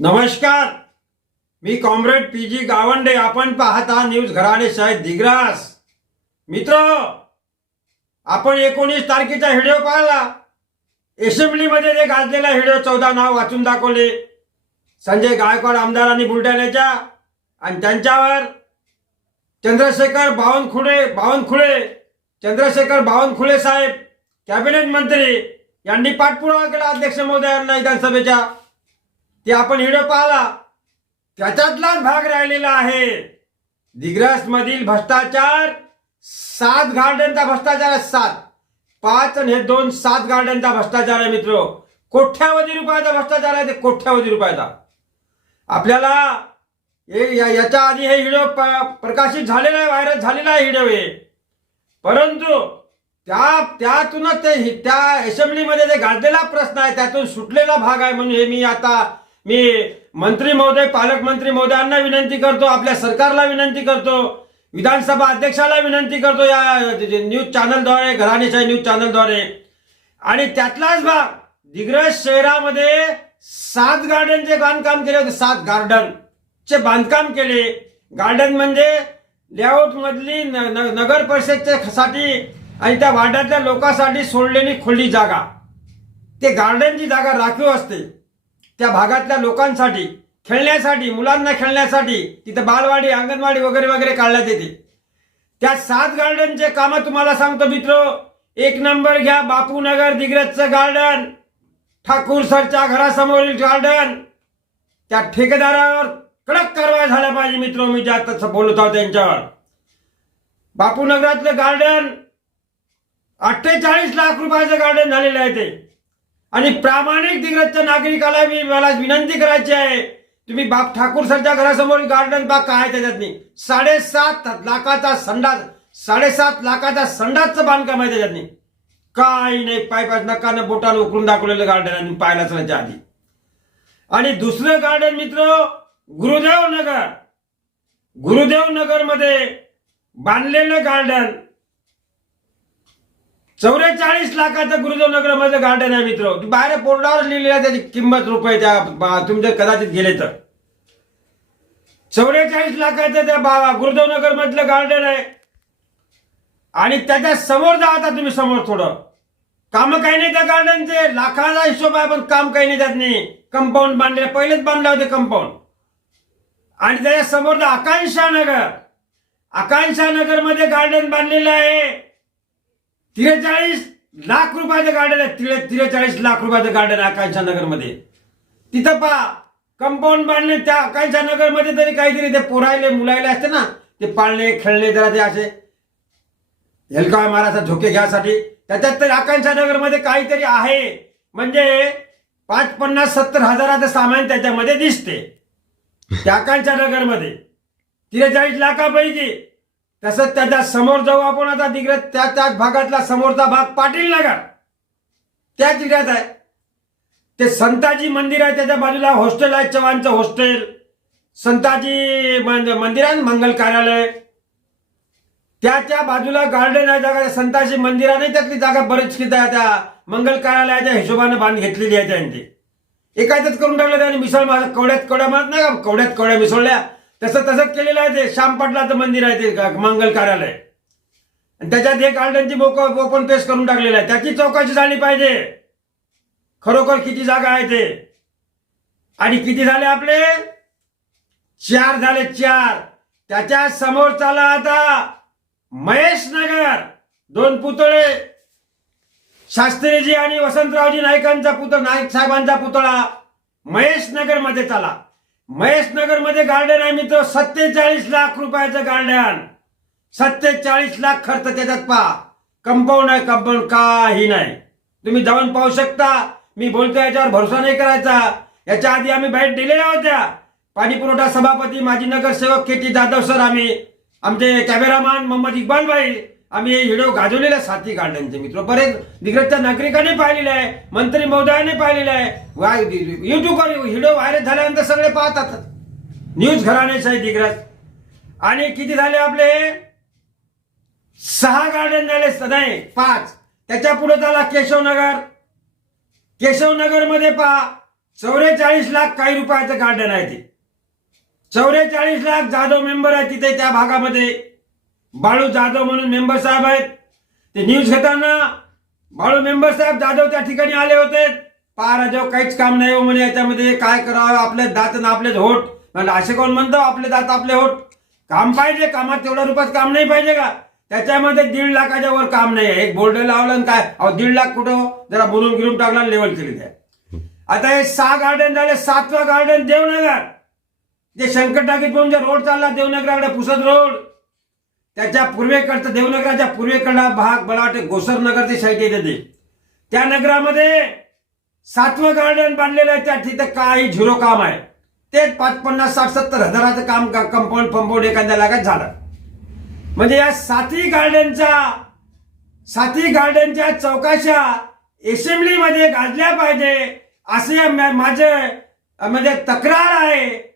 नमस्कार. मी comrade P G Gawande. आपण पाहता न्यूज घराणे साहेब दिग्रास. मित्र आपण एकोणीस तारखेचा व्हिडिओ पाहिला. असेंब्लीमध्ये जे गाजलेला व्हिडिओ चौदा नाव वाचून दाखवले. संजय गायकवाड आमदारांनी बुलढाण्याच्या. आणि त्यांच्यावर चंद्रशेखर बावनखुळे बावनखुळे चंद्रशेखर बावनखुळे साहेब कॅबिनेट मंत्री यांनी पाठपुरावा केला अध्यक्ष महोदयांना विधानसभेच्या. ते आपण व्हिडिओ पाहिला. त्याच्यातलाच भाग राहिलेला आहे. दिग्रस मधील भ्रष्टाचार सात गार्डनचा भ्रष्टाचार आहे सात. पाच आणि हे दोन सात गार्डनचा भ्रष्टाचार आहे मित्र. कोठ्यावधी रुपयाचा भ्रष्टाचार आहे ते कोठ्यावधी रुपयाचा? आपल्याला हे- या- याच्या आधी हे व्हिडिओ प्रकाशित झालेला आहे व्हायरल झालेला आहे व्हिडिओ हे. परंतु त्या त्यातूनच ते त्या असेंब्लीमध्ये जे गाजलेला प्रश्न आहे त्यातून सुटलेला भाग आहे म्हणून हे मी आता मी मंत्री महोदय पालकमंत्री महोदयांना विनंती करतो आपल्या सरकारला विनंती करतो विधानसभा अध्यक्षाला विनंती करतो या न्यूज चॅनलद्वारे घराणेशाही न्यूज चॅनलद्वारे. आणि त्यातलाच भाग दिग्रज शहरामध्ये सात गार्डनचे बांधकाम केले होते सात गार्डन चे बांधकाम केले. गार्डन म्हणजे लेआउट मधली न- न- नगर परिषदच्या साठी आणि त्या वाड्यातल्या लोकांसाठी सोडलेली खुली जागा. ते गार्डनची जागा राखीव असते. त्या भागातल्या लोकांसाठी खेळण्यासाठी मुलांना खेळण्यासाठी तिथं बालवाडी अंगणवाडी वगैरे वगैरे काढण्यात येते. त्या सात गार्डनचे कामं तुम्हाला सांगतो मित्र. एक नंबर घ्या बापूनगर दिग्रजचं गार्डन ठाकूर सरच्या घरासमोरील गार्डन. त्या ठेकेदारावर कडक कारवाई झाल्या पाहिजे मित्र मी ज्या आता बोलत आहोत त्यांच्यावर. बापूनगरातलं गार्डन अठ्ठेचाळीस लाख रुपयाचं गार्डन झालेलं आहे ते. आणि प्रामाणिक दिग्रज नागरिकाला मी मला विनंती करायची आहे. तुम्ही बाप ठाकूर सरच्या घरासमोर गार्डन बाग काय आहे त्याच्यातनी? साडेसात लाखाचा संडास साडेसात लाखाचा संडासचं बांधकाम आहे त्याच्यातनी. काही नाही पाय पाच नकानं बोटानं उकळून दाखवलेलं गार्डन आणि पाहायला चलायच्या आधी. आणि दुसरं गार्डन मित्र गुरुदेव नगर. गुरुदेव नगरमध्ये बांधलेलं गार्डन चौवेचाळीस लाखाचं गुरुदेव नगर गार्डन आहे मित्र. बाहेर बोर्डावर लिहिलेलं आहे त्याची किंमत रुपये त्या तुमच्या तुमचे कदाचित गेले तर. चौवेचाळीस लाखाचं त्या बाबा गुरुदेव नगर मधलं गार्डन आहे. आणि त्याच्यासमोर जा आता तुम्ही समोर थोडं. काम काही नाही त्या गार्डनचे लाखाचा हिशोब आहे पण काम काही नाही त्यात नाही कंपाऊंड बांधले पहिलेच बांधले होते कंपाऊंड आणि त्याच्यासमोर आकांक्षा नगर आकांक्षा नगरमध्ये गार्डन बांधलेलं आहे. त्रेचाळीस लाख रुपयाचं गार्डन आहे. त्रेचाळीस लाख रुपयाचं गार्डन आकांक्षा नगरमध्ये तिथं पहा कंपाऊंड बांधले त्या आकांक्षा नगरमध्ये तरी काहीतरी ते पोरायले मुलायले असते ना ते पाळणे खेळणे जरा ते असे. हेलकाळ मारायचा झोके घ्यासाठी. त्याच्यात तर आकांक्षा नगरमध्ये काहीतरी आहे. म्हणजे पाच पन्नास सत्तर हजाराचं सामान त्याच्यामध्ये दिसते. त्या आकांक्षा नगरमध्ये त्रेचाळीस लाखापैकी तसंच त्याच्यासमोर जाऊ आपण आता तिकडे त्या त्याच भागातला समोरचा भाग पाटील नगर. त्या जिल्ह्यात आहे. ते संताजी मंदिर आहे त्याच्या बाजूला हॉस्टेल आहे चव्हाणचं हॉस्टेल. संताजी मंदिर आहे ना, मंगल कार्यालय. त्याच्या बाजूला गार्डन आहे जागा संताजी मंदिराने त्यातली जागा बरीच किती आहे त्या मंगल कार्यालयाच्या हिशोबाने बांध घेतलेली आहे त्यांनी. एकाच करून टाकलं त्याने मिसळ माझं कवड्यात कवड्या मारत नाही का? कवड्यात कवड्या मिसळल्या. तसं तसंच केलेलं आहे ते. श्यामपाटलाचं मंदिर आहे ते मंगल कार्यालय. आणि त्याच्यात एक गार्डनची बोक ओपन पेस करून टाकलेलं आहे. त्याची चौकशी झाली पाहिजे. खरोखर किती जागा आहे ते. आणि किती झाले आपले? चार झाले चार. त्याच्यासमोर चाला आता महेश नगर दोन पुतळे. शास्त्रीजी आणि वसंतरावजी नाईकांचा पुतळा नाईक साहेबांचा पुतळा महेश नगरमध्ये चाला. महेशनगरमध्ये गार्डन आहे मित्र. सत्तेचाळीस लाख रुपयाचं गार्डन. सत्तेचाळीस लाख खर्च त्याच्यात पहा. कंपाऊंड आहे कंपाऊंड काही नाही. तुम्ही जाऊन पाहू शकता. मी बोलतो याच्यावर भरोसा नाही करायचा. याच्या आधी आम्ही बाहेर दिलेल्या होत्या. पाणी पुरवठा सभापती माजी नगरसेवक के टी जाधव सर आम्ही. आमचे कॅमेरामॅन मोहम्मद इक्बाल भाई. आम्ही हे व्हिडिओ गाजवलेला आहे साथी गार्डनचे मित्र. बरेच दिग्रजच्या नागरिकांनी पाहिलेले आहे मंत्री महोदयाने पाहिलेले आहे. युट्यूबवर व्हिडिओ व्हायरल झाल्यानंतर सगळे पाहतात. न्यूज घराण्याचे आहे दिग्रज आणि किती झाले आपले? सहा गार्डन झाले नाही पाच. त्याच्या पुढे झाला केशवनगर. केशवनगरमध्ये पहा चौवेचाळीस लाख काही रुपयाचं गार्डन आहे ते. चौवेचाळीस लाख जाधव मेंबर आहे तिथे त्या भागामध्ये. बाळू जाधव म्हणून मेंबर साहेब आहेत. ते न्यूज घेताना बाळू मेंबर साहेब जाधव त्या ठिकाणी आले होते. पाराजव काहीच काम नाही हो म्हणे याच्यामध्ये काय करावं आपले दात ना आपले होट म्हणजे असे कोण म्हणतो आपले दात आपले होट काम पाहिजे कामात तेवढ्या रुपयात काम नाही पाहिजे का? त्याच्यामध्ये दीड लाखाच्या वर काम नाही आहे. एक बोर्ड लावलं काय? अहो दीड लाख कुठं हो? जरा बोलून गिरून टाकला लेवल केली त्या. आता हे सहा गार्डन झाले सातवा गार्डन देवनगर. जे शंकर टाकीत जे रोड चालला देवनगराकडे पुसद रोड त्याच्या पूर्वेकडचं देवनगराच्या पूर्वेकडला भाग मला वाटते गोसरनगरची साईड येते त्या नगरामध्ये सातवं गार्डन बांधलेलं आहे त्या तिथं काही झिरो काम आहे. ते पाच पन्नास साठ सत्तर हजाराचं काम कंपाऊंड पंपाऊंड एखाद्या लागत झालं. म्हणजे या सातवी गार्डनच्या सातवी गार्डनच्या चौकाशा असेंब्लीमध्ये गाजल्या पाहिजे असे माझे म्हणजे तक्रार आहे.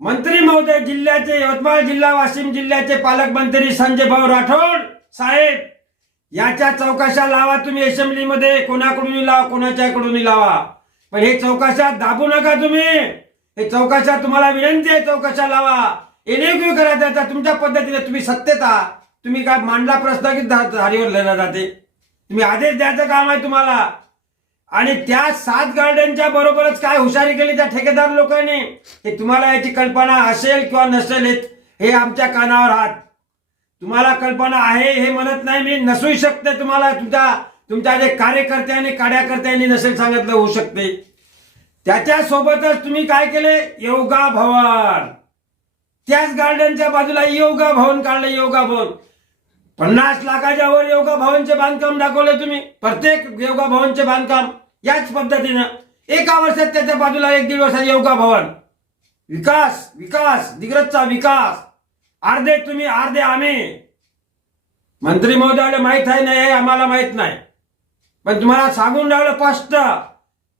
मंत्री महोदय जिल्ह्याचे यवतमाळ जिल्हा वाशिम जिल्ह्याचे पालकमंत्री संजय भाऊ राठोड साहेब याच्या चौकाशा लावा तुम्ही असेंब्लीमध्ये. कोणाकडून लावा कोणाच्याकडून लावा. पण हे चौकाशा दाबू नका तुम्ही. हे चौकाशा तुम्हाला विनंती आहे चौकाशा लावा. एनेक्यू करा त्याचा तुमच्या पद्धतीने तुम्ही सत्तेत तुम्ही काय मांडला प्रस्तावित की धारीवर लिहिला जाते? तुम्ही आदेश द्यायचं काम आहे तुम्हाला. आणि त्या सात गार्डनच्या बरोबरच काय हुशारी केली त्या ठेकेदार लोकांनी? हे तुम्हाला याची कल्पना असेल किंवा नसेल हे- हे आमच्या कानावर आहात तुम्हाला कल्पना आहे हे म्हणत नाही मी नसूही शकते तुम्हाला. तुमच्या तुमच्या जे कार्यकर्त्यांनी कार्यकर्त्यांनी नसेल सांगितलं होऊ शकते. त्याच्या सोबतच तुम्ही काय केले? योगा भवन. त्याच गार्डनच्या बाजूला योगा भवन काढलं योगा भवन. पन्नास लाखाच्या वर योगा भवनचे बांधकाम दाखवले तुम्ही. प्रत्येक योगा भवनचे बांधकाम. याच पद्धतीनं एका वर्षात त्याच्या बाजूला एक दीड वर्षात योगा भवन? विकास विकास दिग्रजचा विकास. अर्धे तुम्ही अर्धे आम्ही. मंत्री महोदयाला माहीत आहे नाही हे आम्हाला माहीत नाही. पण तुम्हाला सांगून राहिलं स्पष्ट.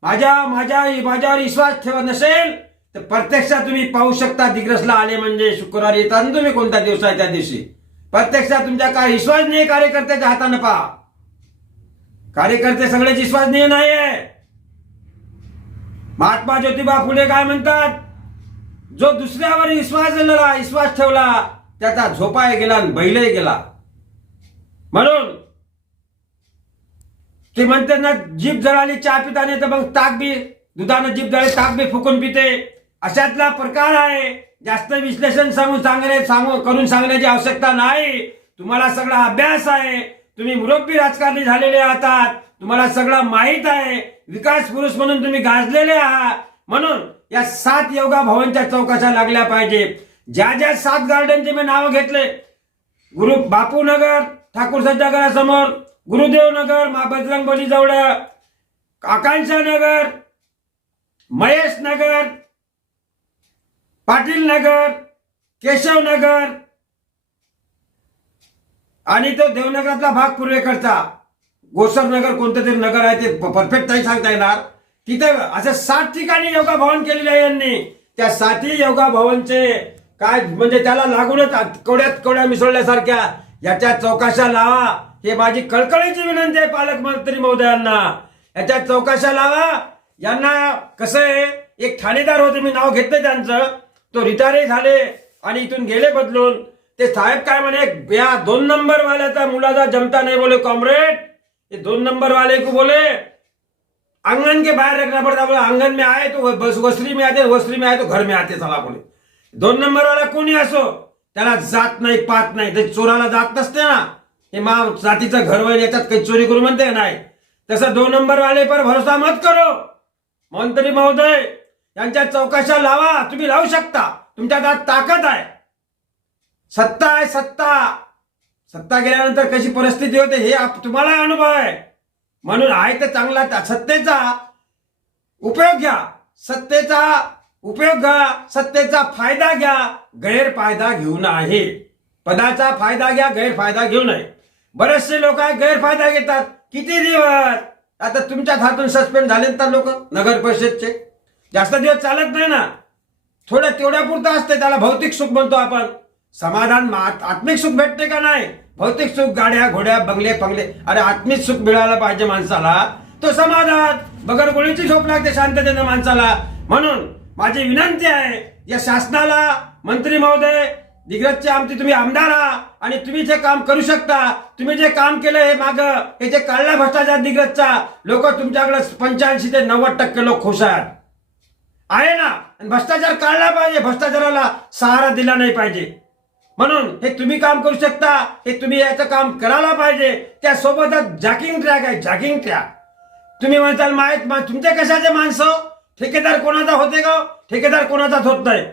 माझ्या माझ्या माझ्यावर विश्वास ठेवत नसेल तर प्रत्यक्षात तुम्ही पाहू शकता दिग्रसला आले म्हणजे शुक्रवारी येतात तुम्ही कोणता दिवस आहे त्या दिवशी. प्रत्यक्षात तुमच्या काय विश्वास नाही कार्यकर्त्याच्या हाताने पहा. कार्यकर्ते सगळेच विश्वासनीय नाही आहे महात्मा ज्योतिबा फुले काय म्हणतात? जो दुसऱ्यावर विश्वास दिलेला विश्वास ठेवला त्याचा झोपाय गेला आणि बैलही गेला. म्हणून ते म्हणते ना जीभ जळाली चहा पिताने तर मग ताक बी दुधानं जीभ जळाली ताक बी फुकून पिते. अशातला प्रकार आहे. जास्त विश्लेषण सांगून सांगणे सांगू करून सांगण्याची आवश्यकता नाही. तुम्हाला सगळा अभ्यास आहे. तुम्ही मुरब्बी राजकारणी झालेले आहात. तुम्हाला सगळं माहीत आहे. विकास पुरुष म्हणून तुम्ही गाजलेले आहात. म्हणून या सात योगा भवनच्या चौकशा लागल्या पाहिजे. ज्या ज्या सात गार्डनचे मी नावं घेतले गुरु बापूनगर ठाकूर सज्जागरासमोर गुरुदेव नगर मा बजरंग जवळ आकांक्षा नगर महेश नगर पाटील नगर केशव नगर आणि तो देवनगरातला भाग पूर्वेकडचा. गोसर नगर कोणतं तरी नगर आहे ते परफेक्ट नाही सांगता येणार. तिथे असं सात ठिकाणी योगा भवन केलेले आहे यांनी. त्या सातही योगा भवनचे काय म्हणजे त्याला लागूनच आ- कवड्यात कवड्या मिसळल्यासारख्या याच्या चौकाशा लावा. हे माझी कळकळीची विनंती आहे पालकमंत्री महोदयांना. याच्या चौकाशा लावा. यांना कसं आहे एक ठाणेदार होते मी नाव घेतलं त्यांचं. तो रिटायरही झाले आणि इथून गेले बदलून. ते साहेब काय म्हणे या दोन नंबर वाल्याचा मुलाचा जमता नाही बोले कॉम्रेड. ये दोन नंबर वाले को बोले आंगन के बाहर रखना पड़ता बोले आंगन में आए तो बस वसरी में आते वसरी में आए तो घर में आते चला बोले. दोन नंबर वाला कोणी असो त्याला जात नाही पात नाही ते चोराला जात नसते ना. हे मा जातीचं घर वगैरे याच्यात काही चोरी करू म्हणते नाही. तसं दोन नंबर वाले पर भरोसा मत करो. मंत्री महोदय यांच्या चौकशा लावा तुम्ही लावू शकता. तुमच्या दात ताकद आहे. सत्ता आहे सत्ता. सत्ता गेल्यानंतर कशी परिस्थिती होते हे आप- तुम्हाला अनुभव आहे. म्हणून आहे तर चांगला सत्तेचा उपयोग घ्या. सत्तेचा उपयोग घ्या. सत्तेचा फायदा घ्या. गैरफायदा घेऊ नये. पदाचा फायदा घ्या गैरफायदा घेऊ नये. बरेचसे लोक आहे गैरफायदा घेतात. किती दिवस? आता तुमच्याच हातून सस्पेंड झालेत तर लोक नगर परिषदचे. जास्त दिवस चालत नाही ना. थोड्या तेवढ्या पुरतं असते त्याला भौतिक सुख म्हणतो आपण. समाधान आत्मिक सुख भेटते का नाही? भौतिक सुख गाड्या घोड्या बंगले पंगले. अरे आत्मिक सुख मिळायला पाहिजे माणसाला तो समाधान. बगर गोळीची झोप लागते शांततेनं माणसाला. म्हणून माझी विनंती आहे या शासनाला मंत्री महोदय दिग्रजचे आमचे तुम्ही आमदार आहात आणि तुम्ही जे काम करू शकता तुम्ही जे काम केलं हे माग हे जे काढला भ्रष्टाचार दिग्रजचा लोक तुमच्याकडे पंच्याऐंशी ते नव्वद टक्के लोक खुश आहेत. आहे ना? भ्रष्टाचार काढला पाहिजे भ्रष्टाचाराला सहारा दिला नाही पाहिजे. म्हणून हे तुम्ही काम करू शकता हे तुम्ही याचं काम करायला पाहिजे. त्यासोबतच जॅकिंग ट्रॅक आहे जॅकिंग ट्रॅक तुम्ही म्हणताल माहीत मा- कशाचे माणसं? ठेकेदार कोणाचा होते का ठेकेदार कोणाचाच होत नाही.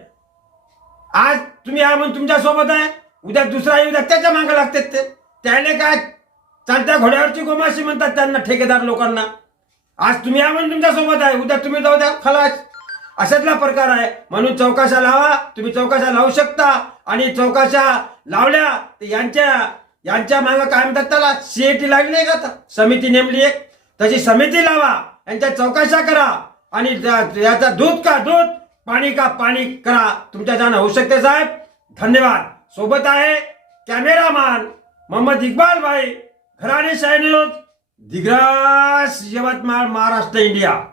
आज तुम्ही आहे म्हणून तुमच्यासोबत आहे उद्या दुसरा येऊ द्या त्याच्यामागे लागतात ते. त्याने काय चालत्या घोड्यावरची गोमाशी म्हणतात त्यांना ठेकेदार लोकांना. आज तुम्ही आहे म्हणून तुमच्यासोबत आहे उद्या तुम्ही जाऊ द्या खलास. अशातला प्रकार आहे. म्हणून चौकशा लावा. तुम्ही चौकाशा लावू शकता. आणि चौकाशा लावल्या तर यांच्या यांच्या मागे काय म्हणतात त्याला? सीएटी लागली नाही का समिती नेमली एक. तशी समिती लावा. यांच्या चौकशा करा. आणि त्या- याचा दूध का दूध? पाणी का पाणी करा. तुमच्या जाणं होऊ शकते साहेब. धन्यवाद. सोबत आहे कॅमेरामॅन मोहम्मद इकबाल भाई. घराणे शाही न्यूज. दिग्रास यवतमाळ महाराष्ट्र इंडिया.